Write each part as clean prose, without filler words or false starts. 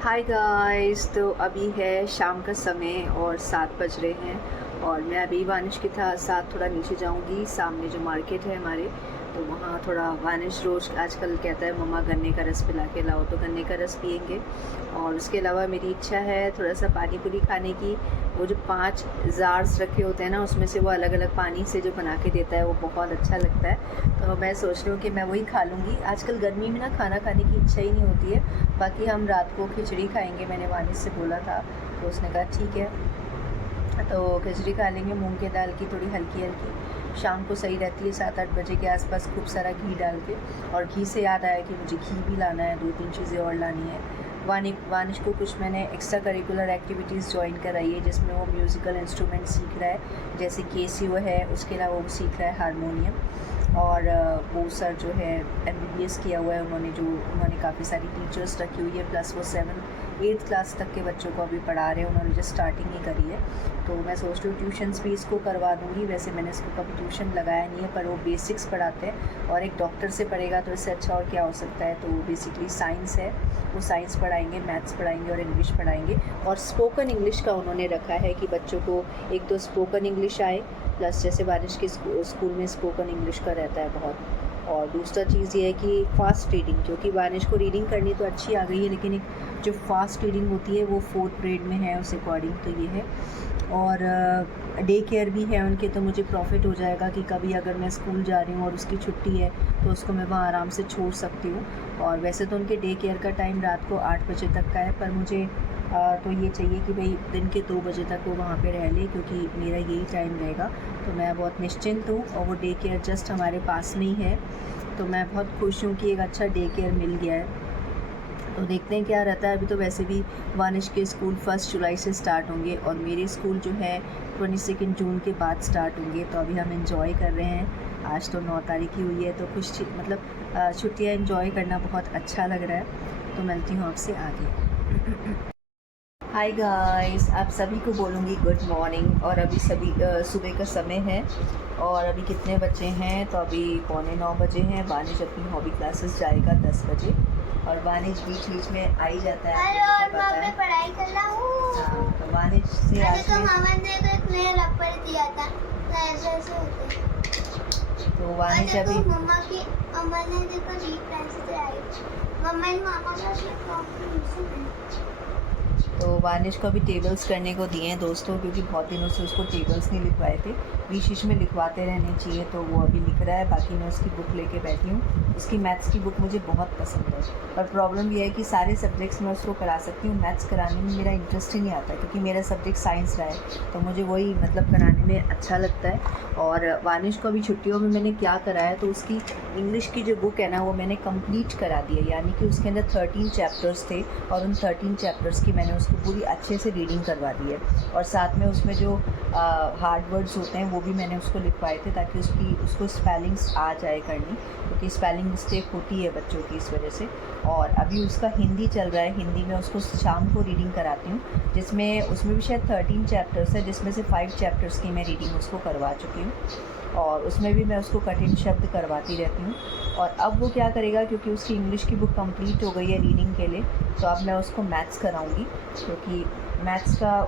Hi guys. तो अभी है शाम का समय और 7 बज रहे हैं और मैं अभी वानिश के साथ थोड़ा नीचे जाऊंगी। सामने जो मार्केट है हमारे, तो वहाँ थोड़ा वानिश रोज़ आजकल कहता है मम्मा गन्ने का रस पिला के लाओ, तो गन्ने का रस पियेंगे। और उसके अलावा मेरी इच्छा है थोड़ा सा पानी पूरी खाने की। वो जो 5 जार्स रखे होते हैं ना, उसमें से वो अलग अलग पानी से जो बना के देता है वो बहुत अच्छा लगता है। तो मैं सोच रही हूँ कि मैं वही खा लूँगी। आजकल गर्मी में ना खाना खाने की इच्छा ही नहीं होती है। बाकी हम रात को खिचड़ी खाएंगे, मैंने वानिश से बोला था, तो उसने कहा ठीक है। तो खिचड़ी खा लेंगे मूंग के दाल की, थोड़ी हल्की हल्की। शाम को सही रहती है 7-8 बजे के आसपास, खूब सारा घी डाल के। और घी से याद आया कि मुझे घी भी लाना है, 2-3 चीज़ें और लानी है। वानिश को कुछ मैंने एक्स्ट्रा करिकुलर एक्टिविटीज़ ज्वाइन कराई है, जिसमें वो म्यूज़िकल इंस्ट्रूमेंट सीख रहा है, जैसे केसियो है। उसके अलावा वो सीख रहा है हारमोनियम। और वो सर जो है MBBS किया हुआ है उन्होंने काफ़ी सारी टीचर्स रखी हुई है, प्लस वो 7-8 क्लास तक के बच्चों को अभी पढ़ा रहे हैं। उन्होंने जस्ट स्टार्टिंग ही करी है, तो मैं सोच रही हूँ ट्यूशन्स भी इसको करवा दूँगी। वैसे मैंने इसको कभी ट्यूशन लगाया नहीं है, पर वो बेसिक्स पढ़ाते हैं और एक डॉक्टर से पढ़ेगा तो इससे अच्छा और क्या हो सकता है। तो वो बेसिकली साइंस है, वो साइंस पढ़ाएंगे, मैथ्स पढ़ाएंगे और इंग्लिश पढ़ाएंगे। और स्पोकन इंग्लिश का उन्होंने रखा है कि बच्चों को एक तो स्पोकन इंग्लिश आए, प्लस जैसे वानिश के स्कूल में स्पोकन इंग्लिश का रहता है बहुत। और दूसरा चीज़ ये है कि फ़ास्ट रीडिंग, क्योंकि वानिश को रीडिंग करनी तो अच्छी आ गई है, लेकिन एक जो फ़ास्ट रीडिंग होती है वो 4th ग्रेड में है उस अकॉर्डिंग, तो ये है। और डे केयर भी है उनके, तो मुझे प्रॉफिट हो जाएगा कि कभी अगर मैं स्कूल जा रही हूँ और उसकी छुट्टी है तो उसको मैं वहाँ आराम से छोड़ सकती हूँ। और वैसे तो उनके डे केयर का टाइम रात को 8 बजे तक का है, पर मुझे तो ये चाहिए कि भाई दिन के 2 बजे तक वो वहाँ पे रह ले, क्योंकि मेरा यही टाइम रहेगा। तो मैं बहुत निश्चिंत हूँ और वो डे केयर जस्ट हमारे पास में ही है, तो मैं बहुत खुश हूँ कि एक अच्छा डे केयर मिल गया है। तो देखते हैं क्या रहता है। अभी तो वैसे भी वानिश के स्कूल 1 जुलाई से स्टार्ट होंगे और मेरे स्कूल जो है 22 जून के बाद स्टार्ट होंगे। तो अभी हम एंजॉय कर रहे हैं। आज तो 9 तारीख ही हुई है, तो कुछ मतलब छुट्टियाँ एंजॉय करना बहुत अच्छा लग रहा है। तो मिलती हूँ आपसे आगे। हाय गाइस, आप सभी को बोलूँगी गुड मॉर्निंग। और अभी सभी सुबह का समय है और अभी कितने बजे हैं, तो अभी 8:45 बजे हैं। वानिश अपनी हॉबी क्लासेस जाएगा 10 बजे और वानिश बीच बीच में आ ही जाता है। हेलो, और मैं पढ़ाई कर रहा हूँ। हाँ, तो वानिश से आज तो मामा ने तो एक नया रबर दिया था, तो ऐसे होते हैं। तो वानिश अभी मम्मा ने देखो री पेंसिल आई, मम्मा ने मामा का तो वानिश को अभी टेबल्स करने को दिए हैं दोस्तों, क्योंकि बहुत दिनों से उसको टेबल्स नहीं लिखवाए थे। बीच बीच में लिखवाते रहने चाहिए, तो वो अभी लिख रहा है। बाकी मैं उसकी बुक लेके बैठी हूँ। उसकी मैथ्स की बुक मुझे बहुत पसंद है, पर प्रॉब्लम ये है कि सारे सब्जेक्ट्स मैं उसको करा सकती हूँ, मैथ्स कराने में मेरा इंटरेस्ट ही नहीं आता, क्योंकि मेरा सब्जेक्ट साइंस रहा है, तो मुझे वही मतलब कराने में अच्छा लगता है। और वानिश को अभी छुट्टियों में मैंने क्या कराया, तो उसकी इंग्लिश की जो बुक है ना, वो मैंने कंप्लीट करा दी है। यानी कि उसके अंदर 13 चैप्टर्स थे और उन 13 चैप्टर्स की मैंने उसको पूरी अच्छे से रीडिंग करवा दी है। और साथ में उसमें जो हार्ड वर्ड्स होते हैं वो भी मैंने उसको लिखवाए थे, ताकि उसको स्पेलिंग्स आ जाए करनी, क्योंकि स्पेलिंग मिस्टेक होती है बच्चों की इस वजह से। और अभी उसका हिंदी चल रहा है, हिंदी में उसको शाम को रीडिंग कराती हूँ, उसमें भी शायद 13 चैप्टर्स है, जिसमें से 5 चैप्टर्स की मैं रीडिंग उसको करवा चुकी हूँ। और उसमें भी मैं उसको कठिन शब्द करवाती रहती हूँ। और अब वो क्या करेगा, क्योंकि उसकी इंग्लिश की बुक कंप्लीट हो गई है रीडिंग के लिए, तो अब मैं उसको मैथ्स कराऊंगी, क्योंकि मैथ्स का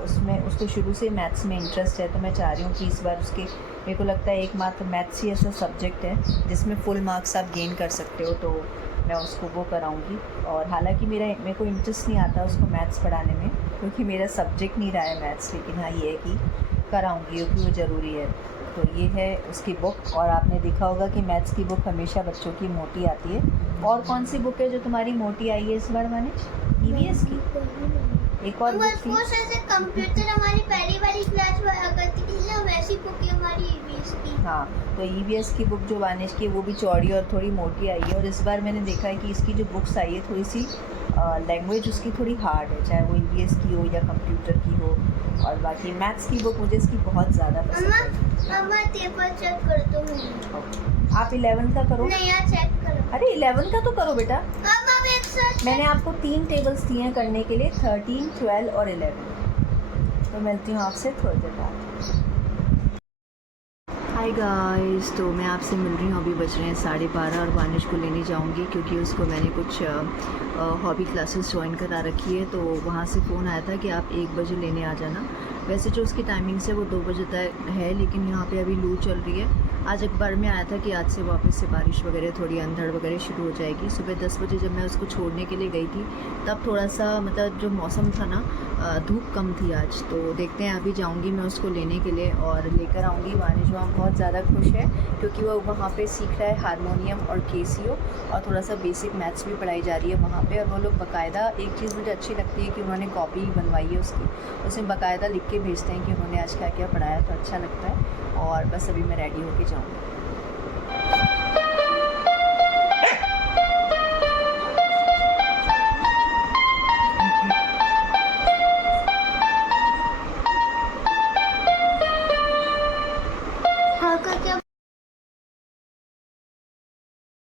उसको शुरू से मैथ्स में इंटरेस्ट है। तो मैं चाह रही हूँ कि इस बार मेरे को लगता है एकमात्र मैथ्स ही ऐसा सब्जेक्ट है जिसमें फुल मार्क्स आप गेन कर सकते हो, तो मैं उसको वो कराऊंगी। और हालांकि मेरे को इंटरेस्ट नहीं आता उसको मैथ्स पढ़ाने में, क्योंकि मेरा सब्जेक्ट नहीं रहा है मैथ्स, लेकिन हाँ ये है कि कराऊंगी, क्योंकि वो ज़रूरी है। तो ये है उसकी बुक। और आपने देखा होगा कि मैथ्स की बुक हमेशा बच्चों की मोटी आती है। और कौन सी बुक है जो तुम्हारी मोटी आई है इस बार वानिश? EVS की एक और बुक थी। कंप्यूटर हमारी पहली वाली क्लास में करती थी ना, वैसी बुक है हमारी EVS की। हाँ, तो EVS की बुक जो वानिश की है वो भी चौड़ी और थोड़ी मोटी आई है। और इस बार मैंने देखा है कि इसकी जो बुक्स आई है थोड़ी सी लैंग्वेज उसकी थोड़ी हार्ड है, चाहे वो EVS की हो या कंप्यूटर की हो। और बाकी मैथ्स की बुक मुझे इसकी बहुत ज़्यादा पसंद है। मैं पेपर चेक करता हूँ। आप 11 का करो। नहीं यार, चेक करो। अरे 11 का तो करो बेटा। अब एक साथ मैंने आपको 3 टेबल्स दिए हैं करने के लिए, 13, 12 और 11। तो मिलती हूँ आपसे थोड़ी देर बाद। हाय गाइस, तो मैं आपसे मिल रही हूँ। अभी बज रहे हैं 12:30 और वानिश को लेने जाऊँगी क्योंकि उसको मैंने कुछ हॉबी क्लासेस ज्वाइन करा रखी है। तो वहाँ से फ़ोन आया था कि आप 1 बजे लेने आ जाना। वैसे जो उसकी टाइमिंग्स है वो 2 बजे तक है, लेकिन यहाँ पे अभी लू चल रही है। आज अखबार में आया था कि आज से वापस से बारिश वगैरह, थोड़ी अंधड़ वगैरह शुरू हो जाएगी। सुबह 10 बजे जब मैं उसको छोड़ने के लिए गई थी तब थोड़ा सा मतलब जो मौसम था ना, धूप कम थी आज। तो देखते हैं, अभी जाऊंगी मैं उसको लेने के लिए और लेकर आऊंगी। वानिश वहाँ बहुत ज़्यादा खुश है क्योंकि वो वहाँ पे सीख रहा है हारमोनियम और केसियो, और थोड़ा सा बेसिक मैथ्स भी पढ़ाई जा रही है वहाँ पे। और वो लोग बाकायदा, एक चीज़ मुझे अच्छी लगती है कि उन्होंने कॉपी बनवाई है उसकी, उसमें बाकायदा लिख के भेजते हैं कि उन्होंने आज क्या क्या पढ़ाया, तो अच्छा लगता है। और बस अभी मैं रेडी होके जाऊँगी।